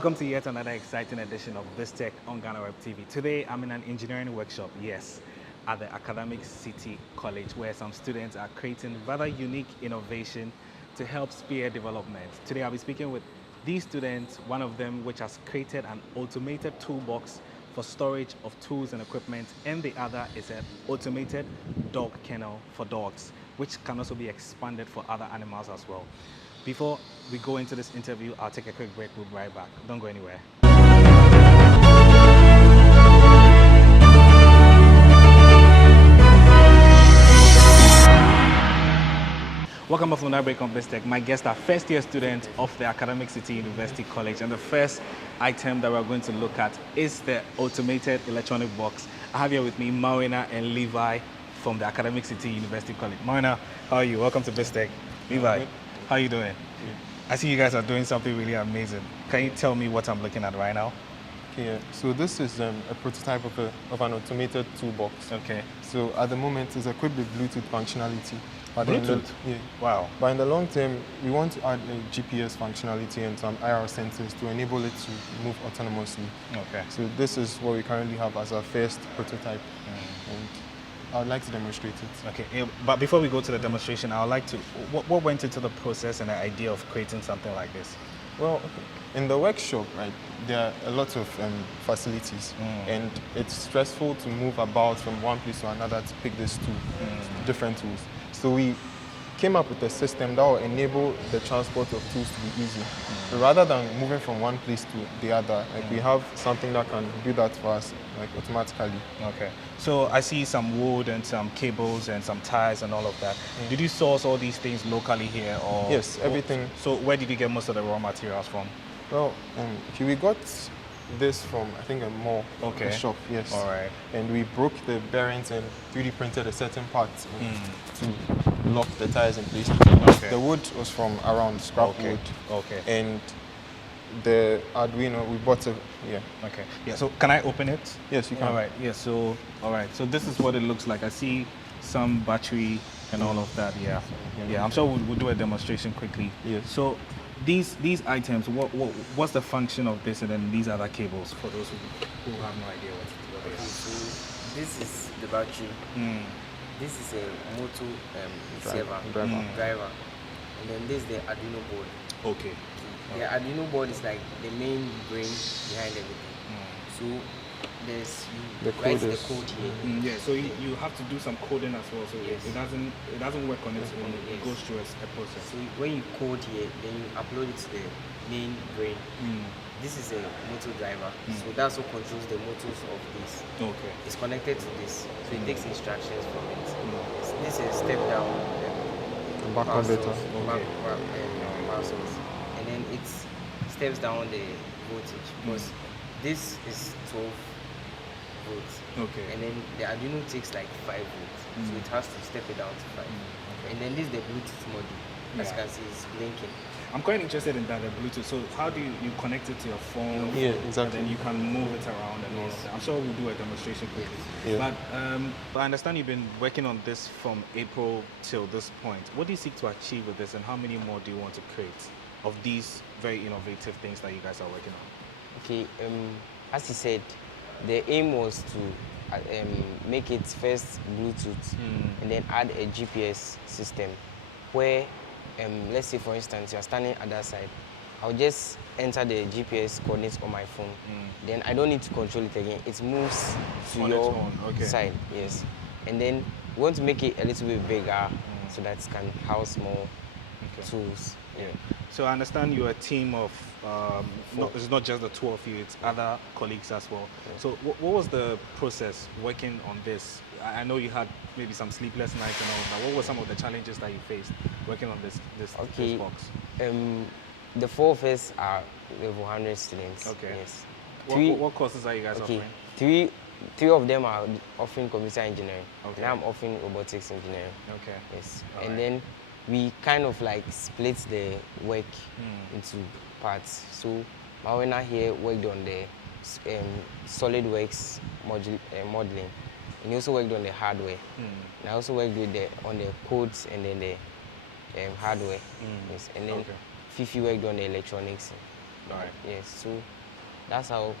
Welcome to yet another exciting edition of This Tech on Ghana Web TV. Today, I'm in an engineering workshop, yes, at the ACity College, where some students are creating rather unique innovation to help spear development. Today, I'll be speaking with these students, one of them which has created an automated toolbox for storage of tools and equipment, and the other is an automated dog kennel for dogs, which can also be expanded for other animals as well. Before we go into this interview, I'll take a quick break. We'll be right back. Don't go anywhere. Welcome back from that break on This Tech. My guests are first-year students of the ACity University College, and the first item that we're going to look at is the automated electronic box. I have here with me Marina and Levi from the ACity University College. Marina, how are you? Welcome to This Tech. Levi, how are you doing? I see you guys are doing something really amazing. Can you tell me what I'm looking at right now? Okay, so this is a prototype of an automated toolbox. Okay. So at the moment, it's equipped with Bluetooth functionality. But Bluetooth? Yeah. Wow. But in the long term, we want to add a GPS functionality and some IR sensors to enable it to move autonomously. Okay. So this is what we currently have as our first prototype. And I would like to demonstrate it. Okay, but before we go to the demonstration, I would like to, what went into the process and the idea of creating something like this? Well, in the workshop, right, there are a lot of facilities, and it's stressful to move about from one place to another to pick these different tools. So we came up with a system that will enable the transport of tools to be easy. So rather than moving from one place to the other, like we have something that can do that for us, like automatically. Okay. So I see some wood and some cables and some ties and all of that. Did you source all these things locally here, or? Yes, everything. So where did you get most of the raw materials from? Well, we got this from, I think, a mall, a shop, yes. All right. And we broke the bearings and 3D printed a certain part to lock the tires in place. Okay. The wood was from around scrap wood. Okay. And the Arduino, we bought it, Okay. Yeah, so can I open it? Yes, you can. All right, yeah, so, all right. So this is what it looks like. I see some battery and all of that, yeah. Yeah, I'm sure we'll do a demonstration quickly. Yes. So these items, what's the function of this, and then these other cables for those who have no idea what they are? So this is the battery. This is a motor driver, and then this is the Arduino board. Okay. The Arduino board is like the main brain behind everything. So there's the write the code here. Yeah, so you have to do some coding as well. So it doesn't work on its own. It goes through a process. So when you code here, then you upload it to the main brain. This is a motor driver. So that's what controls the motors of this. Okay. It's connected to this. So it takes instructions from it. This is step down. Back converter. And then it steps down the voltage, because this is 12 volts. Okay. And then the Arduino takes like 5 volts. So it has to step it down to 5. Okay. And then this is the Bluetooth module. As you can see, it's blinking. I'm quite interested in that, the Bluetooth. So how do you connect it to your phone? Yeah, exactly. And then you can move it around and all of that. I'm sure we'll do a demonstration quickly. Yeah. But I understand you've been working on this from April till this point. What do you seek to achieve with this, and how many more do you want to create of these very innovative things that you guys are working on? Okay, as you said, the aim was to make it first Bluetooth and then add a GPS system where, let's say for instance, you're standing at that side. I'll just enter the GPS coordinates on my phone. Then I don't need to control it again. It moves to your side, yes. And then we want to make it a little bit bigger so that it can house more tools. Yeah. So I understand you're a team of, it's not just the two of you, it's other colleagues as well. Yeah. So what was the process working on this? I know you had maybe some sleepless nights and all that. What were some of the challenges that you faced working on this box? The 4 of us are level 100 students. Okay. Yes. What courses are you guys offering? Three of them are offering computer engineering. Okay. And I'm offering robotics engineering. Okay. Yes. And then we kind of like split the work into parts. So Marina here worked on the SolidWorks modeling, and he also worked on the hardware. And I also worked on the codes and then the hardware. Yes. And then Fifi worked on the electronics. All right. Yes, so that's how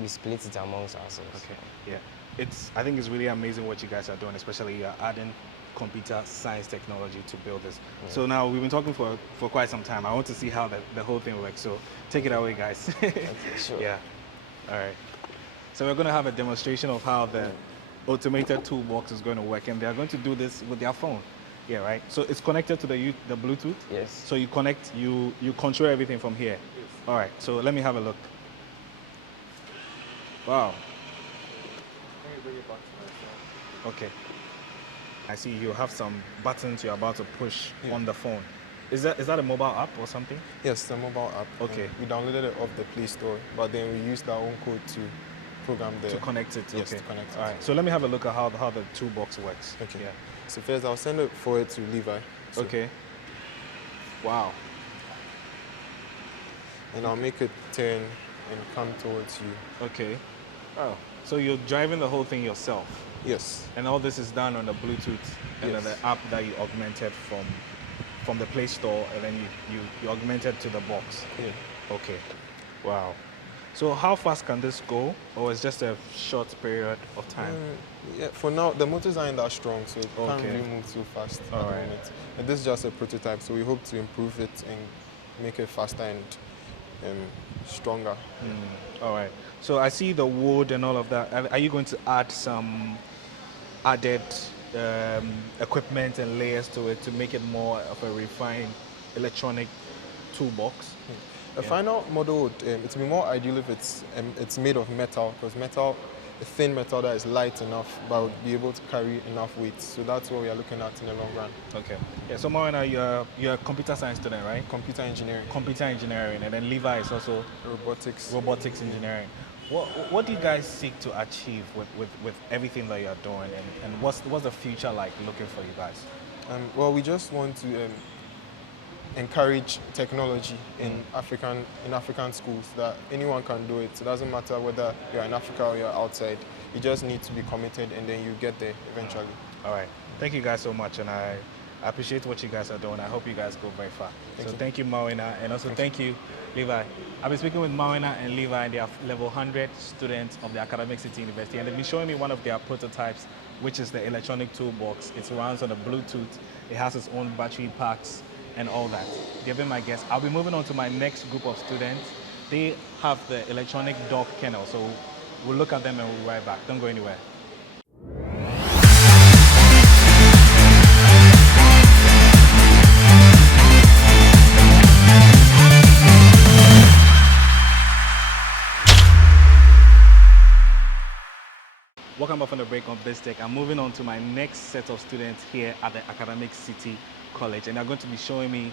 we split it amongst ourselves. Okay. Yeah. I think it's really amazing what you guys are doing, especially you're adding computer science technology to build this. Yeah. So now we've been talking for quite some time. I want to see how the whole thing works. So take it away, guys. Okay, sure. Yeah. All right. So we're going to have a demonstration of how the automated toolbox is going to work, and they're going to do this with their phone. Yeah, right. So it's connected to the Bluetooth. Yes. So you connect, you control everything from here. Yes. All right. So let me have a look. Wow. Let me bring it back to myself. Okay. I see you have some buttons you're about to push Yeah. on the phone. Is that a mobile app or something? Yes, the mobile app. Okay. We downloaded it off the Play Store, but then we used our own code to program the... To connect it. Yes, Okay. to connect it. All right. So let me have a look at how the toolbox works. Okay. Yeah. So first, I'll send it forward to Levi. So, Okay. Wow. And I'll make it turn and come towards you. Okay. Wow. So you're driving the whole thing yourself, Yes. and all this is done on the Bluetooth and then Yes. the app that you augmented from the Play Store, and then you augmented to the box. Yeah. Okay. Wow. So how fast can this go, or is just a short period of time? Yeah, for now, the motors aren't that strong, so it can't Okay. really move too fast at the Alright. moment. And this is just a prototype, so we hope to improve it and make it faster and stronger. All right. So I see the wood and all of that. Are you going to add some added equipment and layers to it to make it more of a refined electronic toolbox? The final model would it would be more ideal if it's made of metal, because metal, a thin metal that is light enough but would be able to carry enough weight. So that's what we are looking at in the long run. Okay. Yeah. So Marina, you're a computer science student, right? Computer engineering, Computer engineering, and then Levi is also robotics engineering. What do you guys seek to achieve with everything that you're doing, and what's the future like looking for you guys? Well, we just want to encourage technology in African schools, that anyone can do it. It doesn't matter whether you're in Africa or you're outside. You just need to be committed, and then you get there eventually. All right. Thank you guys so much, and I appreciate what you guys are doing. I hope you guys go very far. Thank you, Mawina, and also thank you, Levi. I've been speaking with Mawina and Levi, and they are level 100 students of the ACity University, and they've been showing me one of their prototypes, which is the electronic toolbox. It runs on the Bluetooth. It has its own battery packs and all that. They've been my guests. I'll be moving on to my next group of students. They have the electronic dog kennel, so we'll look at them and we'll be right back. Don't go anywhere. Welcome back from the break on BizTech. I'm moving on to my next set of students here at the ACity College, and they're going to be showing me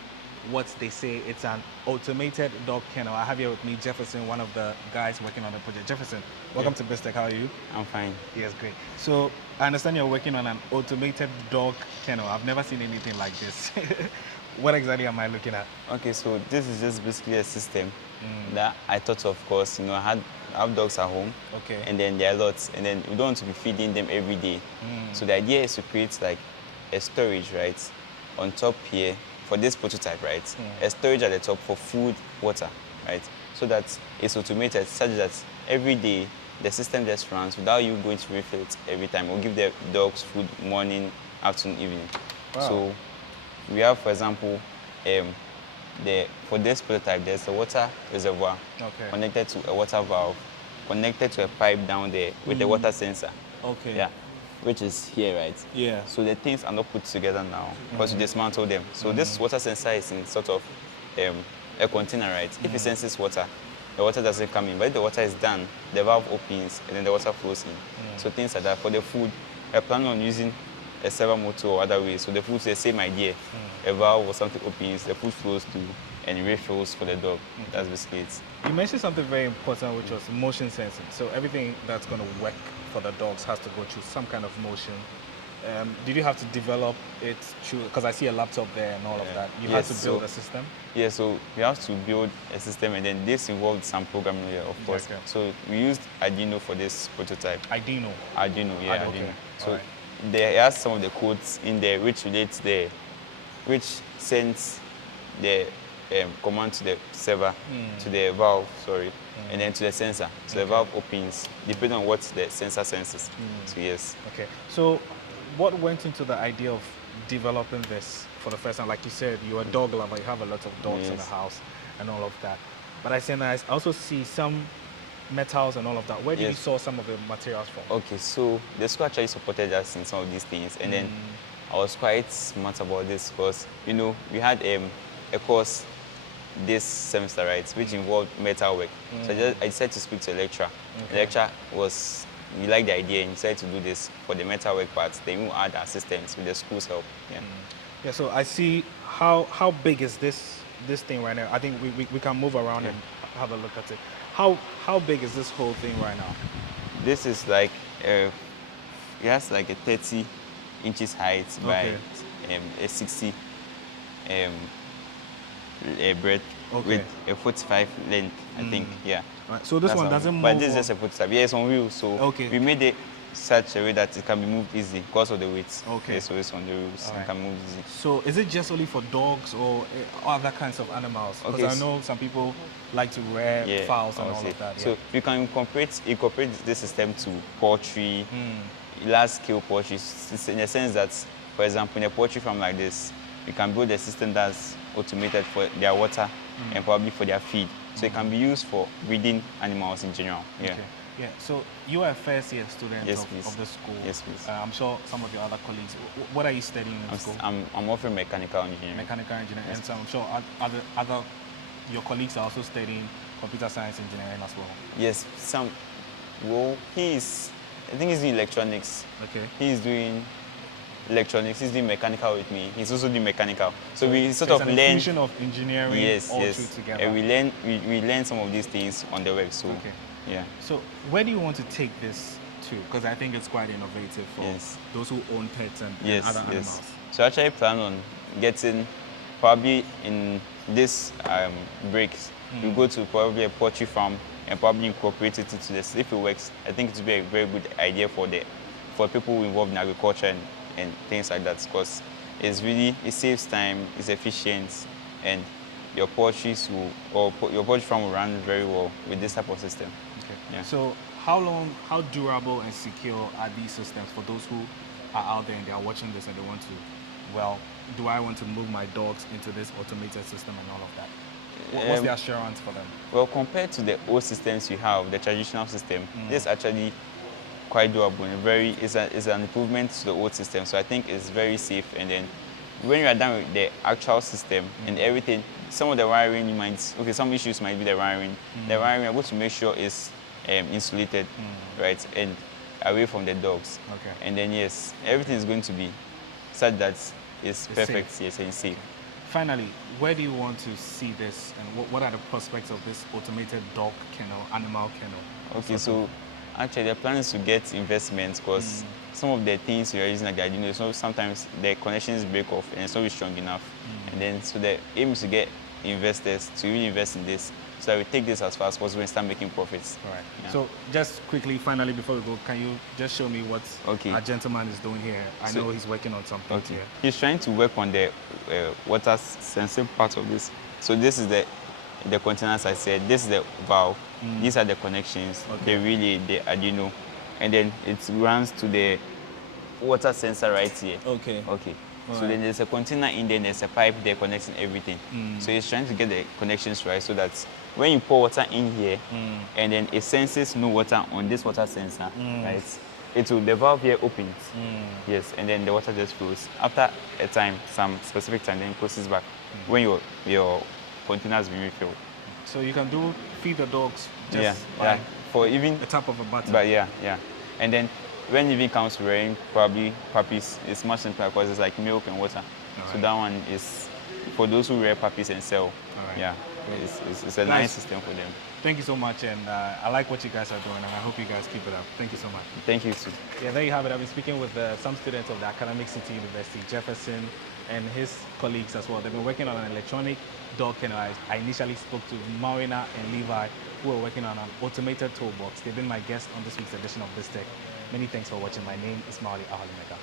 what they say it's an automated dog kennel. I have here with me Jefferson, one of the guys working on the project. Jefferson, welcome to BizTech. How are you? I'm fine. Yes, great. So I understand you're working on an automated dog kennel. I've never seen anything like this. What exactly am I looking at? Okay, so this is just basically a system that I thought of course, I have dogs at home. Okay. And then there are lots, and then we don't want to be feeding them every day. So the idea is to create like a storage, right, on top here for this prototype, right? A storage at the top for food, water, right? So that it's automated such that every day the system just runs without you going to refill it every time. We'll give the dogs food morning, afternoon, evening. Wow. So we have, for example, for this prototype, there's a water reservoir connected to a water valve, connected to a pipe down there with a water sensor. Okay. Yeah, which is here, right? Yeah. So the things are not put together now because we dismantle them. So this water sensor is in sort of a container, right? If it senses water, the water doesn't come in. But if the water is done, the valve opens and then the water flows in. So things like that. For the food, we're planning on using a servo motor or other ways. So the food's the same idea. A valve or something opens, the food flows through and refills for the dog. That's basically it. You mentioned something very important, which was motion sensing. So everything that's going to work for the dogs has to go through some kind of motion. Did you have to develop it through, because I see a laptop there and all of that. You had to build a system? Yeah, so we have to build a system, and then this involved some programming here, of course. Okay. So we used Arduino for this prototype. Arduino? Arduino, yeah, Okay. Arduino. So Alright. there are some of the codes in there which relates which sends the command to the server, to the valve, sorry, and then to the sensor. So the valve opens depending on what the sensor senses. So yes. Okay. So what went into the idea of developing this for the first time? Like you said, you're a dog lover, you have a lot of dogs in the house and all of that. But I also see some metals and all of that. Where did you source some of the materials from? Okay, so the school actually supported us in some of these things, and then I was quite smart about this because, you know, we had a course this semester, right, which involved metal work. So I decided to speak to a lecturer. The lecturer we liked the idea and decided to do this for the metal work part. Then we'll add assistance with the school's help. Yeah, so I see how big is this thing right now? I think we can move around and have a look at it. How big is this whole thing right now? This is like it has like a 30 inches height by a 60 breadth with a 45 length, I think. Yeah. Right. So this one doesn't move. But this is just a 45. Yeah, it's on wheels. So we made it such a way that it can be moved easily because of the weight. Okay. Yeah, so it's on the wheels. It can move easily. So is it just only for dogs or other kinds of animals? Because I know some people like to rear fowls and all of that. So we can incorporate this system to poultry, large-scale poultry, in the sense that, for example, in a poultry farm like this, we can build a system that's automated for their water and probably for their feed. So it can be used for breeding animals in general. Yeah. Okay. Yeah. So you are a first year student of the school. Yes, please. I'm sure some of your other colleagues. What are you studying in school? I'm offering mechanical engineering. Mechanical engineering, and so I'm sure other your colleagues are also studying computer science engineering as well. Yes, some. Well, I think he's doing electronics. Okay. He's doing electronics. He's doing mechanical with me. He's also doing mechanical. So we sort of learn. An infusion of engineering all through together. And we learn some of these things on the web. So yeah. So where do you want to take this to? Because I think it's quite innovative for those who own pets and other animals. So I actually plan on getting probably in this breaks. We go to probably a poultry farm and probably incorporate it into this. If it works, I think it would be a very good idea for people involved in agriculture and things like that, because it saves time, it's efficient, and your poultry farm will run very well with this type of system. Okay. Yeah. So how durable and secure are these systems for those who are out there and they are watching this and they want to, well, do I want to move my dogs into this automated system and all of that? What's the assurance for them? Well, compared to the old systems you have, the traditional system, this is actually quite durable and it's an improvement to the old system. So I think it's very safe. And then when you are done with the actual system and everything, some of the wiring some issues might be the wiring. The wiring, I'm going to make sure is insulated, right, and away from the dogs. Okay. And then yes, everything is going to be such that it's perfect, safe. Yes, and safe. Okay. Finally, where do you want to see this, and what are the prospects of this automated dog kennel, animal kennel? Okay, so actually the plan is to get investments, because some of the things we are using like the Arduino, so sometimes the connections break off and it's not really strong enough. And then so the aim is to get investors to really invest in this, so that we take this as far as possible and start making profits. All right. Yeah. So just quickly, finally, before we go, can you just show me what our gentleman is doing here? I know he's working on something here. He's trying to work on the water sensing part of this. So this is the containers I said. This is the valve. These are the connections, the relay, the Arduino, and then it runs to the water sensor right here. Okay. Okay. So then there's a container in there, there's a pipe there connecting everything. So he's trying to get the connections right, so that when you pour water in here, and then it senses no water on this water sensor, right? The valve here opens. Yes, and then the water just flows. After a time, some specific time, then it closes back when your container has been refilled. So you can feed the dogs just by for even the tap of a button. But and then when it even comes to rearing probably puppies, it's much simpler because it's like milk and water. So that one is for those who rear puppies and sell. Yeah, it's a nice system for them. Thank you so much, and I like what you guys are doing, and I hope you guys keep it up. Thank you so much. Thank you, Sue. Yeah, there you have it. I've been speaking with some students of the Academic City University, Jefferson, and his colleagues as well. They've been working on an electronic dog kennel. I initially spoke to Marina and Levi, who were working on an automated toolbox. They've been my guests on this week's edition of BizTech. Many thanks for watching. My name is Mauli Ahalimega.